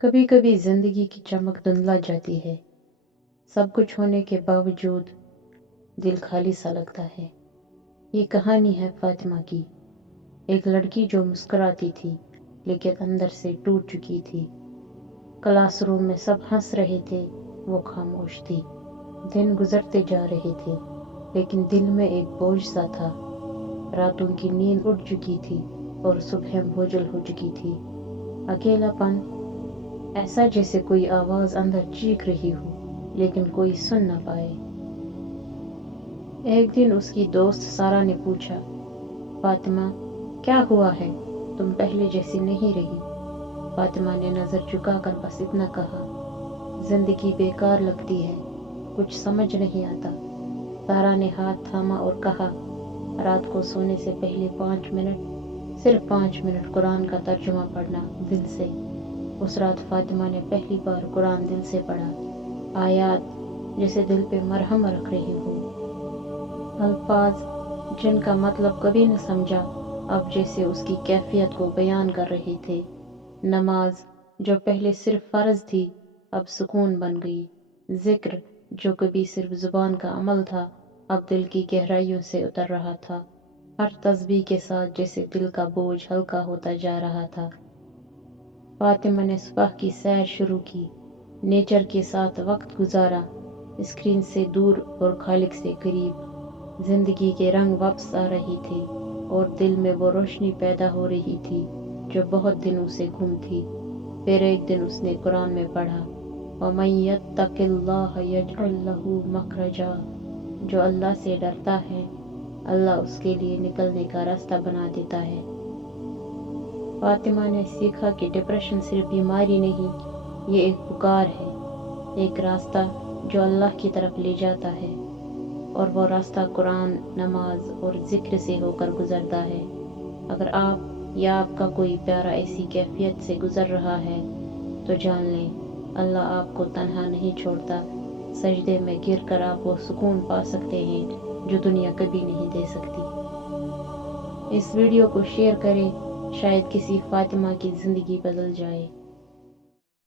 کبھی کبھی زندگی کی چمک دھندلا جاتی ہے، سب کچھ ہونے کے باوجود دل خالی سا لگتا ہے۔ یہ کہانی ہے فاطمہ کی، ایک لڑکی جو مسکراتی تھی لیکن اندر سے ٹوٹ چکی تھی۔ کلاس روم میں سب ہنس رہے تھے، وہ خاموش تھی۔ دن گزرتے جا رہے تھے لیکن دل میں ایک بوجھ سا تھا۔ راتوں کی نیند اڑ چکی تھی اور صبح بھوجل ہو چکی تھی۔ اکیلا پن، ایسا جیسے کوئی آواز اندر چیخ رہی ہو لیکن کوئی سن نہ پائے۔ ایک دن اس کی دوست سارا نے پوچھا، فاطمہ کیا ہوا ہے؟ تم پہلے جیسی نہیں رہی۔ فاطمہ نے نظر جھکا کر بس اتنا کہا، زندگی بیکار لگتی ہے، کچھ سمجھ نہیں آتا۔ سارا نے ہاتھ تھاما اور کہا، رات کو سونے سے پہلے 5 منٹ، صرف 5 منٹ قرآن کا ترجمہ پڑھنا دل سے۔ اس رات فاطمہ نے پہلی بار قرآن دل سے پڑھا، آیات جیسے دل پہ مرہم رکھ رہی ہو، الفاظ جن کا مطلب کبھی نہ سمجھا اب جیسے اس کی کیفیت کو بیان کر رہے تھے۔ نماز جو پہلے صرف فرض تھی اب سکون بن گئی۔ ذکر جو کبھی صرف زبان کا عمل تھا اب دل کی گہرائیوں سے اتر رہا تھا۔ ہر تسبیح کے ساتھ جیسے دل کا بوجھ ہلکا ہوتا جا رہا تھا۔ فاطمہ نے صبح کی سیر شروع کی، نیچر کے ساتھ وقت گزارا، اسکرین سے دور اور خالق سے قریب۔ زندگی کے رنگ واپس آ رہے تھے اور دل میں وہ روشنی پیدا ہو رہی تھی جو بہت دنوں سے گم تھی۔ پھر ایک دن اس نے قرآن میں پڑھا، وَمَن يَتَّقِ اللَّهَ يَجْعَل لَّهُ مَخْرَجًا، جو اللہ سے ڈرتا ہے اللہ اس کے لیے نکلنے کا راستہ بنا دیتا ہے۔ فاطمہ نے سیکھا کہ ڈپریشن صرف بیماری نہیں، یہ ایک پکار ہے، ایک راستہ جو اللہ کی طرف لے جاتا ہے، اور وہ راستہ قرآن، نماز اور ذکر سے ہو کر گزرتا ہے۔ اگر آپ یا آپ کا کوئی پیارا ایسی کیفیت سے گزر رہا ہے تو جان لیں اللہ آپ کو تنہا نہیں چھوڑتا۔ سجدے میں گر کر آپ وہ سکون پا سکتے ہیں جو دنیا کبھی نہیں دے سکتی۔ اس ویڈیو کو شیئر کریں، شاید کسی فاطمہ کی زندگی بدل جائے۔